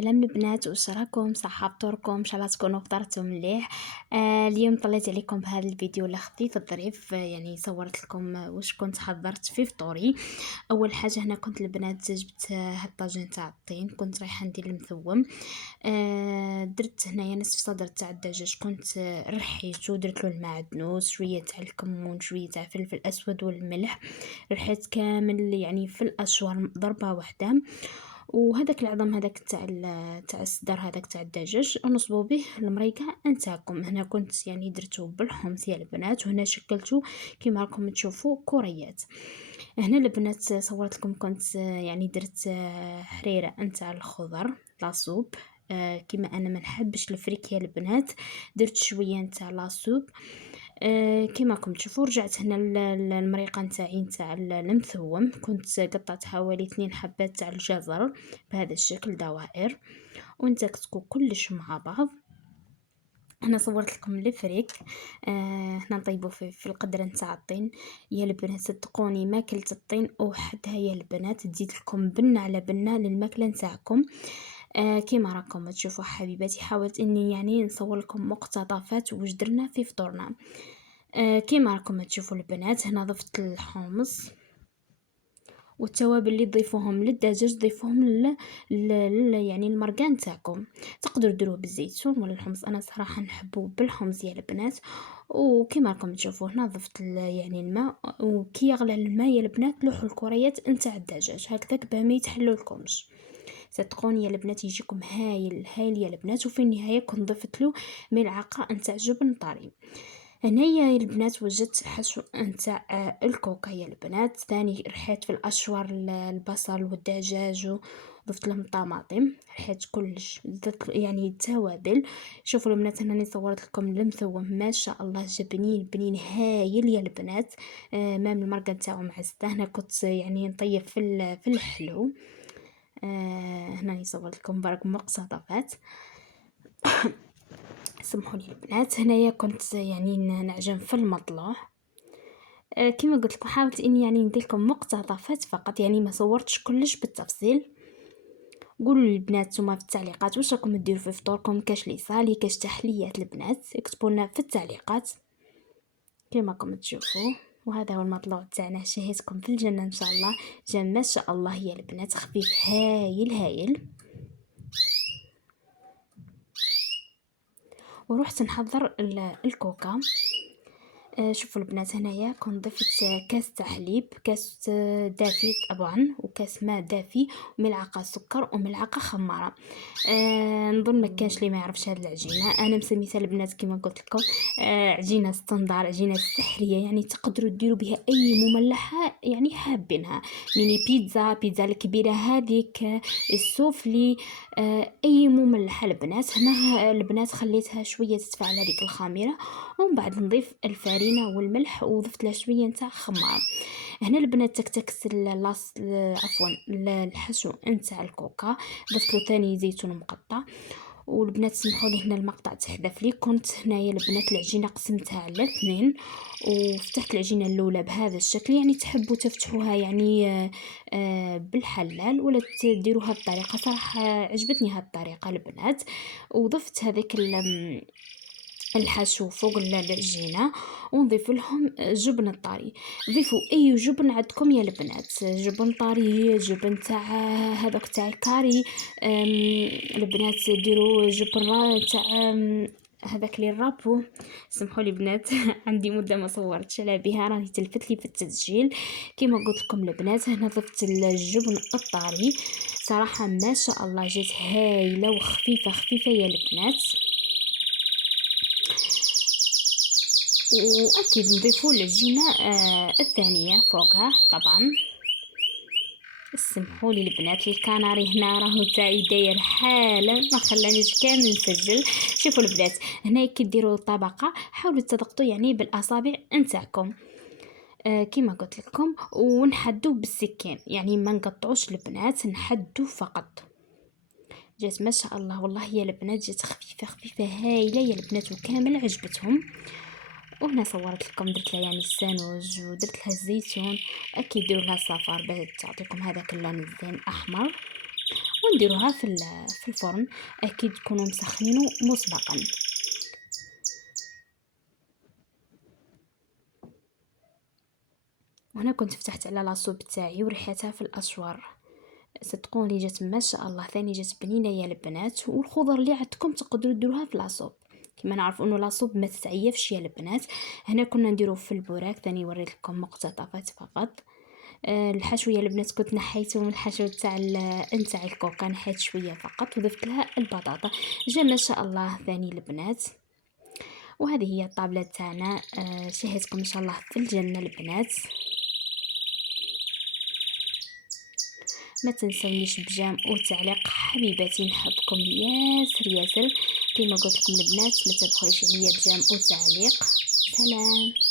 سلام البنات، واش راكم؟ صحه فطوركم؟ ان شاء الله تكونوا فطرتوا مليح. اليوم طليت عليكم بهذا الفيديو الخفيف الظريف. يعني صورت لكم واش كنت حضرت في فطوري. اول حاجه هنا كنت البنات جبت هاد الطاجين تاع الطين، كنت رايحه ندير المثوم. درت هنايا نصف صدر تاع الدجاج، كنت رحيته، درت له المعدنوس، شويه تاع الكمون، شويه تاع فلفل اسود والملح. رحيت كامل يعني في الاشوار ضربه واحده. وهذاك العظم هذاك تاع الصدر هذاك تاع الدجاج نصبوا به المريقه نتاعكم. هنا كنت يعني درتو بالحمص يا البنات، وهنا شكلته كيما راكم تشوفوا كريات. هنا البنات صورت لكم كنت يعني درت حريره نتاع الخضر لاصوب. كيما انا ما نحبش الفريك يا البنات، درت شويه نتاع لاصوب. كيما راكم تشوفوا رجعت هنا المريقه نتاعي نتاع المثوم، كنت قطعت حوالي 2 حبات تاع الجزر بهذا الشكل دوائر، ونتكتكو كلش مع بعض. هنا صورت لكم الفريك. هنا نطيبو في القدره نتاع الطين يا البنات. صدقوني ما كلت الطين وحدها يا البنات، تزيد لكم بنه على بنه للماكله نتاعكم. كيما راكم تشوفوا حبيباتي، حاولت اني يعني نصور لكم مقتطفات واش درنا في فطورنا. كيما راكم تشوفوا البنات، هنا ضفت الحمص والتوابل اللي تضيفوهم للدجاج ضيفوهم يعني المرقان تاعكم. تقدروا ديروه بالزيتون ولا الحمص، انا صراحه نحبه بالحمص يا البنات. وكيما راكم تشوفوا هنا ضفت يعني الماء، وكي يغلى الماء يا البنات لوحوا الكريات نتاع الدجاج هكذاك باه ما يتحلوا لكمش. صدقوني يا البنات يجيكم هايل هايل يا البنات. وفي النهايه كنت ضفت له ملعقه نتاع جبن طري. هنايا البنات وجدت حشو نتاع الكوكا يا البنات. ثاني رحيت في الاشوار البصل والدجاج، وضفت لهم طماطم، رحيت كلش، زدت يعني التوابل. شوفوا البنات هنا صورت لكم المثوم ما شاء الله جبنين بنين هايل يا البنات. مام المرقه نتاعو معزته. هنا كنت يعني نطيب في الحلو. هنا صورت لكم برك مقتطفات. سمحوا لي البنات. هنايا كنت يعني نعجن في المطلوع. كما قلت لكم حاولت اني يعني ندير لكم مقتطفات فقط، يعني ما صورتش كلش بالتفصيل. قولوا لي البنات نتوما في التعليقات واش راكم ديروا في فطوركم، كاش لي صالي كاش تحليات البنات، اكتبوا لنا في التعليقات كما راكم تشوفوا. وهذا هو المطلوع تاعنا، شهيتكم في الجنه ان شاء الله. جا ما شاء الله يا البنات، خفيف هايل هايل. ورحت نحضر الكوكا. شوفوا البنات هنايا كنت ضفت كاس تاع حليب، كاس دافي طبعا، وكاس ماء دافي، وملعقه سكر وملعقه خماره. نظن ما كانش اللي ما يعرفش هذه العجينه، انا مسميتها البنات كما قلت لكم عجينه ستاندار، عجينه سحريه، يعني تقدروا ديروا بها اي مملحه يعني حابينها. ميني بيتزا الكبيره هذيك، السوفلي، اي مملحه البنات. هنا البنات خليتها شويه تتفاعل هذيك الخميره، ومن بعد نضيف الفارينه والملح، وضفت لها شويه نتاع خمار. هنا البنات تكتكس عفوا الحشو نتاع الكوكا، ضفت له ثاني زيتون مقطع. والبنات سمحوا لي هنا المقطع تحذف لي، كنت هنايا البنات العجينه قسمتها على 2، وفتحت العجينه الاولى بهذا الشكل. يعني تحبوا تفتحوها يعني بالحلال ولا تديروها بطريقه، صراحه عجبتني هذه الطريقه البنات. وضفت هذيك الحشو فوق العجينه، ونضيف لهم جبن الطري. ضيفوا اي جبن عندكم يا البنات، جبن طري، جبن تاع هذاك تاع الكاري. البنات ديروا جبن تاع هذاك لي الرابو. سمحوا لي بنات عندي مده ما صورتش على بها، راني تلفت لي في التسجيل. كما قلت لكم البنات هنا ضفت الجبن الطري، صراحه ما شاء الله جات هايله وخفيفه خفيفه يا البنات. واكيد نضيفوا العجينه الثانيه فوقها طبعا. سمحوا لي البنات، الكناري هنا راهو تاعي داير حاله ما خلانيش كامل نسجل. شوفوا البنات هنا كي ديروا الطبقه حاولوا تضغطوا يعني بالاصابع نتاعكم كما قلت لكم، ونحدوا بالسكين، يعني ما نقطعوش البنات، نحدوا فقط. جات ما شاء الله والله يا البنات، جات خفيفه خفيفه هايله يا البنات، وكامل عجبتهم. وهنا صورت لكم درت لها يعني السانوج، ودرت لها الزيتون، اكيد ديروا لها صفار باش تعطيكم هذاك اللون الزين احمر. ونديروها في الفرن. اكيد تكونوا مسخنينه مسبقا. وهنا كنت فتحت على لاصوب تاعي وريحتها في الاشوار، صدقوني جات ما شاء الله، ثاني جات بنينه يا البنات. والخضر اللي عندكم تقدروا ديروها في لاصوب، كما نعرف انه لاصوب ما تتعيفش يا البنات. هنا كنا نديرو في البوراك، ثاني وريت لكم مقتطفات فقط. الحشو يا البنات كنت نحيته من الحشو تاع الكوكا، نحيت شويه فقط وضفت لها البطاطا، جا ما شاء الله ثاني البنات. وهذه هي الطابله تاعنا. شهيتكم ان شاء الله في الجنه البنات. ما تنسونيش بجام وتعليق حبيباتي، نحبكم ياسر ياسر. كما قلت لكم البنات ما تبخلوش عليا بجام وتعليق. سلام.